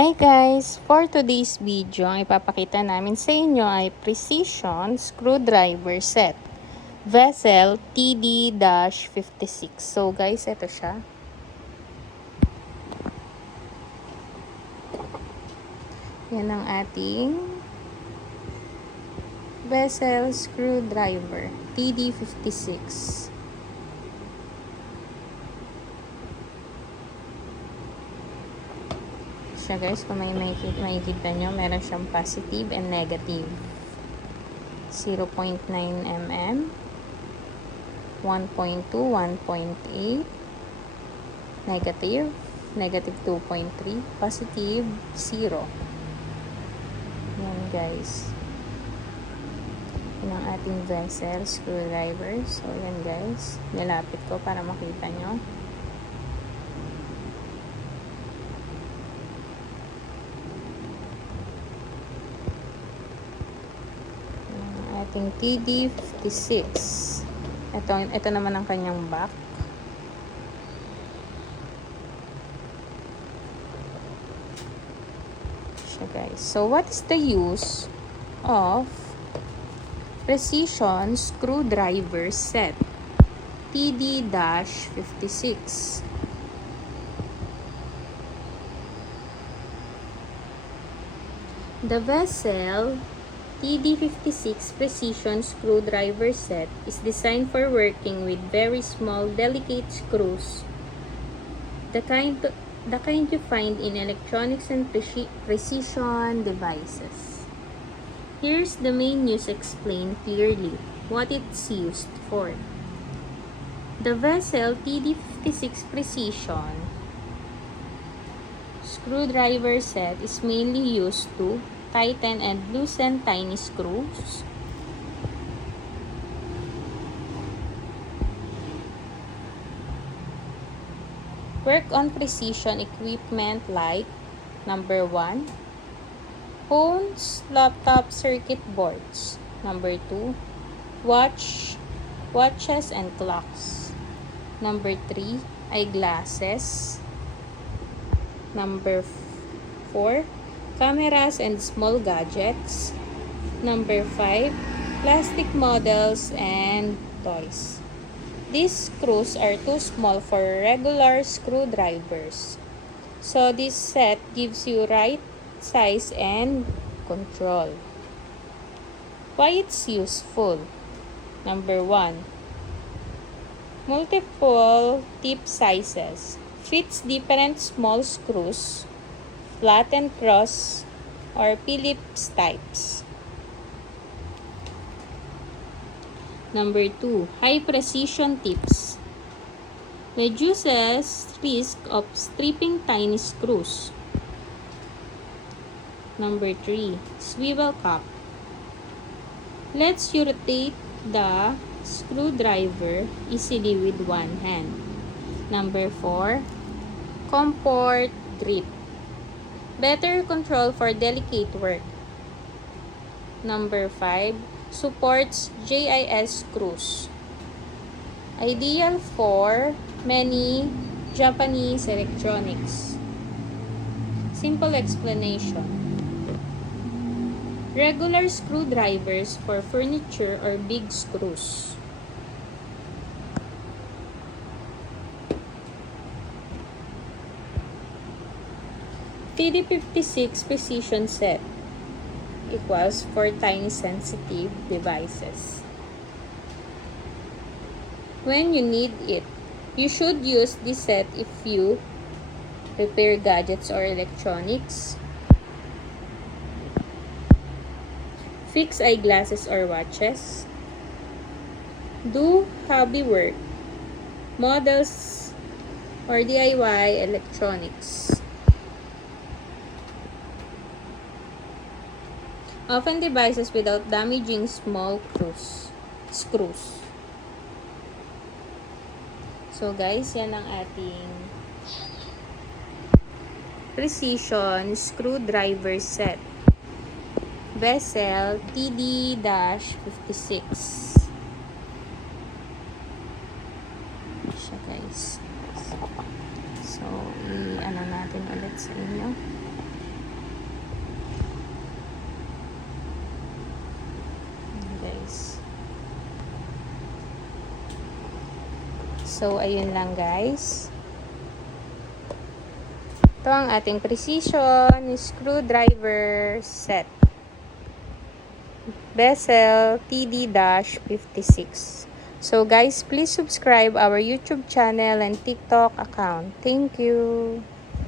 Hi guys! For today's video, ang ipapakita namin sa inyo ay Precision Screwdriver Set. Vessel TD-56. So guys, ito siya. Yan ang ating Vessel Screwdriver TD-56. Guys, kung may makikita nyo, meron siyang positive and negative. 0.9 mm, 1.2, 1.8, negative, negative 2.3, positive 0. Yan guys. Yan ang ating vessel screwdriver. So yan guys, nilapit ko para makita nyo. Ating TD-56. Ito naman ang kanyang back. Siya guys. So what is the use of Precision Screwdriver Set TD-56? The vessel TD-56 Precision Screwdriver Set is designed for working with very small, delicate screws, the kind you find in electronics and precision devices. Here's the main use explained clearly, what it's used for. The vessel TD-56 Precision Screwdriver Set is mainly used to tighten and loosen tiny screws, work on precision equipment like number 1, phones, laptop circuit boards, number 2, watches and clocks, number 3, eyeglasses, number 4, cameras and small gadgets. Number 5, plastic models and toys. These screws are too small for regular screwdrivers. So this set gives you right size and control. Why it's useful? Number 1, multiple tip sizes. Fits different small screws, flat and cross, or Phillips types. Number 2, high precision tips. Reduces risk of stripping tiny screws. Number 3, swivel cup. Lets you rotate the screwdriver easily with one hand. Number 4, comfort grip. Better control for delicate work. Number 5, supports JIS screws. Ideal for many Japanese electronics. Simple explanation. Regular screwdrivers for furniture or big screws. TD-56 Precision Set equals for tiny sensitive devices. When you need it, you should use this set if you repair gadgets or electronics, fix eyeglasses or watches, do hobby work, models, or DIY electronics. Often devices without damaging small screws. So guys, yan ang ating Precision Screwdriver Set. Vessel TD-56. Siya guys. So, i-ano natin ulit sa inyo. So, ayun lang guys. Ito ang ating precision screwdriver set. Bessel TD-56. So guys, please subscribe our YouTube channel and TikTok account. Thank you.